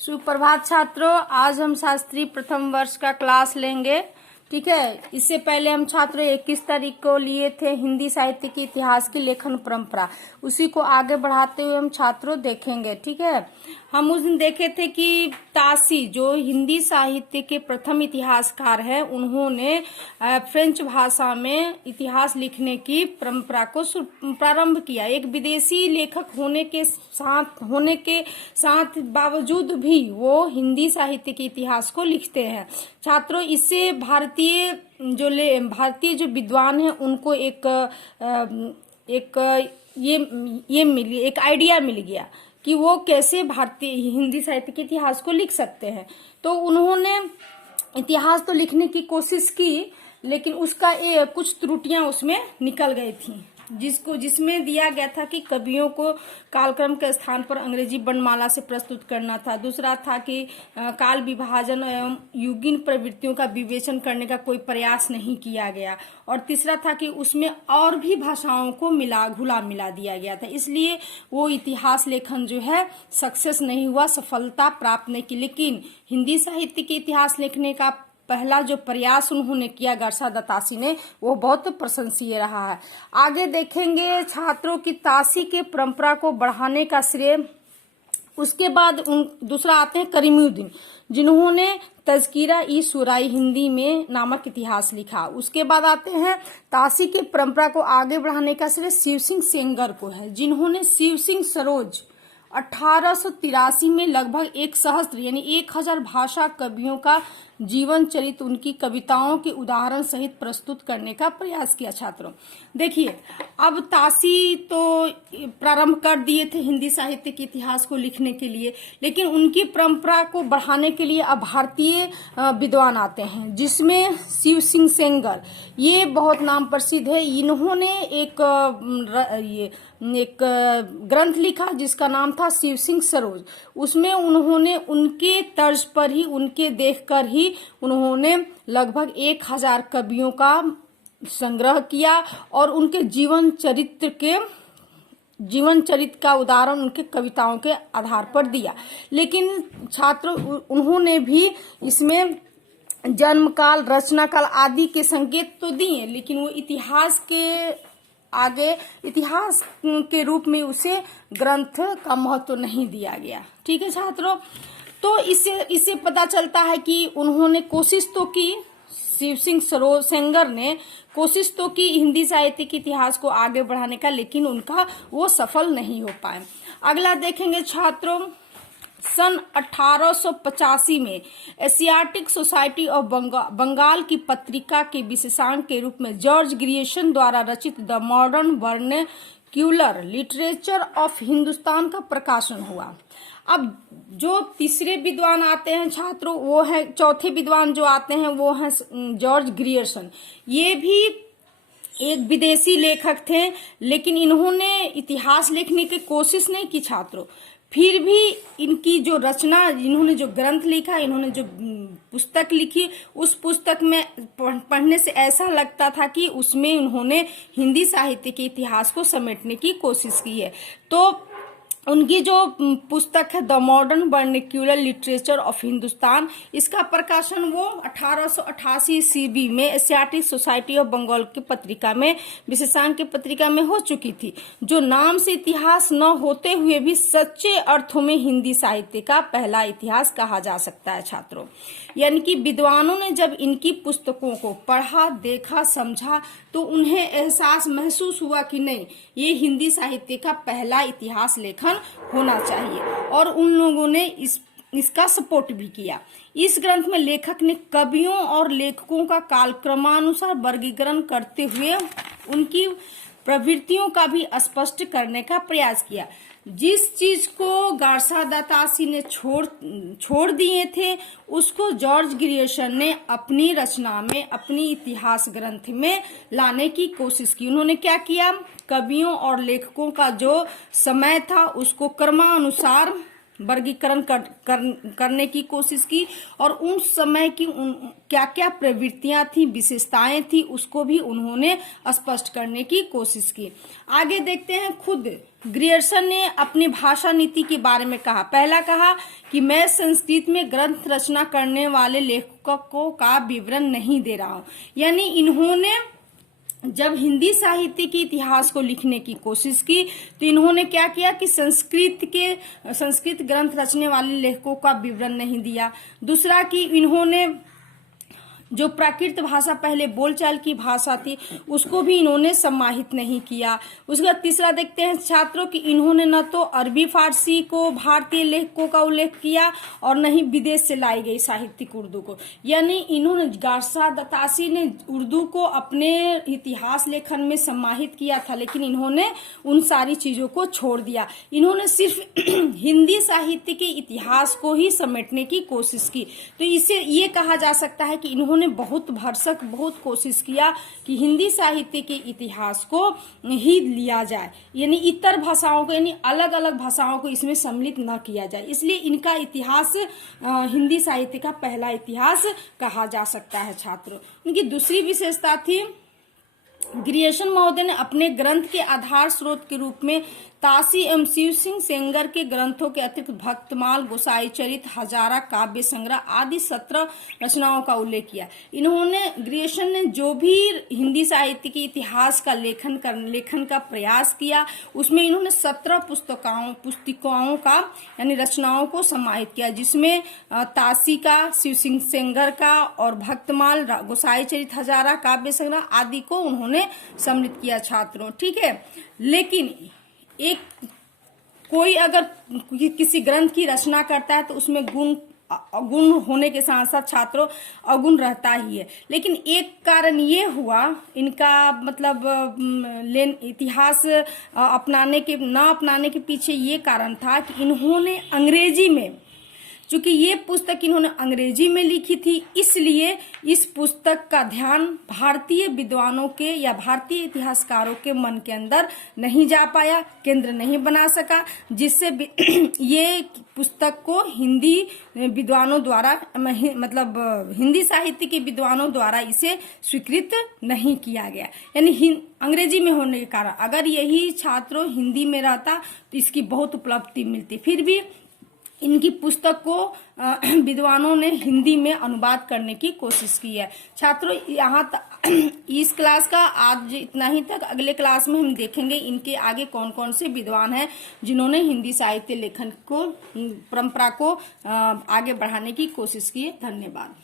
सुप्रभात छात्रों, आज हम शास्त्री प्रथम वर्ष का क्लास लेंगे। ठीक है, इससे पहले हम छात्रों 21 तारीख को लिए थे हिंदी साहित्य के इतिहास की लेखन परंपरा, उसी को आगे बढ़ाते हुए हम छात्रों देखेंगे। ठीक है, हम उस दिन देखे थे कि तासी जो हिंदी साहित्य के प्रथम इतिहासकार हैं, उन्होंने फ्रेंच भाषा में इतिहास लिखने की परंपरा को प्रारंभ किया। एक विदेशी लेखक होने के साथ बावजूद भी वो हिंदी साहित्य के इतिहास को लिखते हैं। छात्रों, इससे भारतीय जो विद्वान हैं उनको एक आइडिया मिल गया कि वो कैसे भारतीय हिंदी साहित्य के इतिहास को लिख सकते हैं। तो उन्होंने इतिहास तो लिखने की कोशिश की, लेकिन उसका कुछ त्रुटियां उसमें निकल गई थी, जिसमें दिया गया था कि कवियों को कालक्रम के स्थान पर अंग्रेजी वर्णमाला से प्रस्तुत करना था। दूसरा था कि काल विभाजन एवं युगीन प्रवृत्तियों का विवेचन करने का कोई प्रयास नहीं किया गया। और तीसरा था कि उसमें और भी भाषाओं को घुला मिला दिया गया था, इसलिए वो इतिहास लेखन जो है सक्सेस नहीं हुआ, सफलता प्राप्त नहीं की। लेकिन हिंदी साहित्य के इतिहास लिखने का पहला जो प्रयास उन्होंने किया गारसा दा तासी ने, वो बहुत प्रशंसनीय रहा है। आगे देखेंगे छात्रों की तासी के परंपरा को बढ़ाने का श्रेय। उसके बाद दूसरा आते हैं करीमुद्दीन, जिन्होंने तज़किरा ई सुराई हिंदी में नामक इतिहास लिखा। उसके बाद आते हैं तासी के परंपरा को आगे बढ़ाने का श्रेय शिव सिंह सेंगर को है, जिन्होंने शिव सिंह सरोज 1883 में लगभग 1,000 यानी 1000 भाषा कवियों का जीवन चरित्र उनकी कविताओं के उदाहरण सहित प्रस्तुत करने का प्रयास किया। छात्रों देखिए, अब तासी तो प्रारंभ कर दिए थे हिंदी साहित्य के इतिहास को लिखने के लिए, लेकिन उनकी परंपरा को बढ़ाने के लिए अब भारतीय विद्वान आते हैं, जिसमें शिव सिंह सेंगर ये बहुत नाम प्रसिद्ध है। इन्होंने एक ग्रंथ लिखा जिसका नाम था शिव सिंह सरोज। उसमें उन्होंने उनके तर्ज पर ही, उनके देखकर ही उन्होंने लगभग 1000 कवियों का संग्रह किया और उनके जीवन चरित्र का उदाहरण उनके कविताओं के आधार पर दिया। लेकिन छात्रों, उन्होंने भी इसमें जन्म काल, रचना काल आदि के संकेत तो दिए, लेकिन वो इतिहास के रूप में उसे ग्रंथ का महत्व नहीं दिया गया। ठीक है छात्रों, तो इससे पता चलता है कि उन्होंने कोशिश तो की, शिव सिंह सेंगर ने कोशिश तो की हिंदी साहित्य के इतिहास को आगे बढ़ाने का, लेकिन उनका वो सफल नहीं हो पाए। अगला देखेंगे छात्रों, सन 1885 में एशियाटिक सोसाइटी ऑफ बंगाल की पत्रिका के विशेषांक के रूप में जॉर्ज ग्रियर्सन द्वारा रचित the modern vernacular literature of Hindustan का प्रकाशन हुआ। अब जो तीसरे विद्वान आते हैं छात्रों, वो है चौथे विद्वान जो आते हैं वो हैं जॉर्ज ग्रियर्सन। ये भी एक विदेशी लेखक थे, लेकिन इन्होंने इतिहास लिखने की कोशिश नहीं की छात्रों। फिर भी इनकी जो रचना, इन्होंने जो ग्रंथ लिखा, इन्होंने जो पुस्तक लिखी, उस पुस्तक में पढ़ने से ऐसा लगता था कि उसमें उन्होंने हिंदी साहित्य के इतिहास को समेटने की कोशिश की है। तो उनकी जो पुस्तक है the modern vernacular literature of Hindustan, इसका प्रकाशन वो 1888 ईस्वी में एशियाटिक सोसाइटी ऑफ बंगाल की पत्रिका में, विशेषांक की पत्रिका में हो चुकी थी, जो नाम से इतिहास न होते हुए भी सच्चे अर्थों में हिंदी साहित्य का पहला इतिहास कहा जा सकता है छात्रों। यानी कि विद्वानों ने जब इनकी पुस्तकों को पढ़ा, देखा, समझा, तो उन्हें एहसास महसूस हुआ कि नहीं, ये हिंदी साहित्य का पहला इतिहास लेखन होना चाहिए, और उन लोगों ने इसका सपोर्ट भी किया। इस ग्रंथ में लेखक ने कवियों और लेखकों का कालक्रमानुसार वर्गीकरण करते हुए उनकी प्रवृत्तियों का भी स्पष्ट करने का प्रयास किया। जिस चीज को गारसा दा तासी ने छोड़ दिए थे, उसको जॉर्ज ग्रियर्सन ने अपनी रचना में, अपनी इतिहास ग्रंथ में लाने की कोशिश की। उन्होंने क्या किया, कवियों और लेखकों का जो समय था उसको क्रमानुसार वर्गीकरण करने की कोशिश की और उन समय की क्या क्या प्रवृत्तियां थी, विशेषताएं थी, उसको भी उन्होंने स्पष्ट करने की कोशिश की। आगे देखते हैं, खुद ग्रियर्सन ने अपनी भाषा नीति के बारे में कहा। पहला कहा कि मैं संस्कृत में ग्रंथ रचना करने वाले लेखकों का विवरण नहीं दे रहा हूं। यानी इन्होंने जब हिंदी साहित्य के इतिहास को लिखने की कोशिश की तो इन्होंने क्या किया कि संस्कृत ग्रंथ रचने वाले लेखकों का विवरण नहीं दिया। दूसरा कि इन्होंने जो प्राकृत भाषा पहले बोलचाल की भाषा थी उसको भी इन्होंने सम्मानित नहीं किया। उसके बाद तीसरा देखते हैं छात्रों कि इन्होंने न तो अरबी फारसी को भारतीय लेखकों का उल्लेख किया और न ही विदेश से लाई गई साहित्यिक उर्दू को। यानी इन्होंने गारसा दतासी ने उर्दू को अपने इतिहास लेखन में सम्मानित किया था, लेकिन इन्होंने उन सारी चीजों को छोड़ दिया। इन्होंने सिर्फ हिंदी साहित्य के इतिहास को ही समेटने की कोशिश की। तो इसे ये कहा जा सकता है कि इन्होंने बहुत भरसक बहुत कोशिश किया कि हिंदी साहित्य के इतिहास को ही लिया जाए, यानी इतर भाषाओं को, यानी अलग अलग भाषाओं को इसमें सम्मिलित न किया जाए। इसलिए इनका इतिहास हिंदी साहित्य का पहला इतिहास कहा जा सकता है। छात्रों, उनकी दूसरी विशेषता थी, ग्रियर्सन महोदय ने अपने ग्रंथ के आधार स्रोत के रूप में तासी एवं शिव सिंह सेंगर के ग्रंथों के अतिरिक्त भक्तमाल, गोसाई चरित, हजारा, काव्य संग्रह आदि 17 रचनाओं का उल्लेख किया। इन्होंने ग्रियर्सन ने जो भी हिंदी साहित्य के इतिहास का लेखन का प्रयास किया उसमें इन्होंने 17 पुस्तिकाओं का यानी रचनाओं को समाहित किया, जिसमें तासी का, शिव सिंह सेंगर का और भक्तमाल, गोसाई चरित, हजारा, काव्य संग्रह आदि को उन्होंने सम्मिलित किया। छात्रों, ठीक है, लेकिन एक कोई अगर किसी ग्रंथ की रचना करता है तो उसमें गुण होने के साथ साथ छात्रों अवगुण रहता ही है। लेकिन एक कारण ये हुआ इनका मतलब इतिहास अपनाने के पीछे ये कारण था कि इन्होंने अंग्रेजी में, चूंकि ये पुस्तक इन्होंने अंग्रेजी में लिखी थी, इसलिए इस पुस्तक का ध्यान भारतीय विद्वानों के या भारतीय इतिहासकारों के मन के अंदर नहीं जा पाया, केंद्र नहीं बना सका, जिससे ये पुस्तक को हिंदी विद्वानों द्वारा मतलब हिंदी साहित्य के विद्वानों द्वारा इसे स्वीकृत नहीं किया गया। यानी अंग्रेजी में होने के कारण अगर यही छात्रों हिंदी में रहता तो इसकी बहुत उपलब्धि मिलती। फिर भी इनकी पुस्तक को विद्वानों ने हिंदी में अनुवाद करने की कोशिश की है। छात्रों, यहाँ इस क्लास का आज इतना ही तक। अगले क्लास में हम देखेंगे इनके आगे कौन कौन से विद्वान हैं जिन्होंने हिंदी साहित्य लेखन को परंपरा को आगे बढ़ाने की कोशिश की है। धन्यवाद।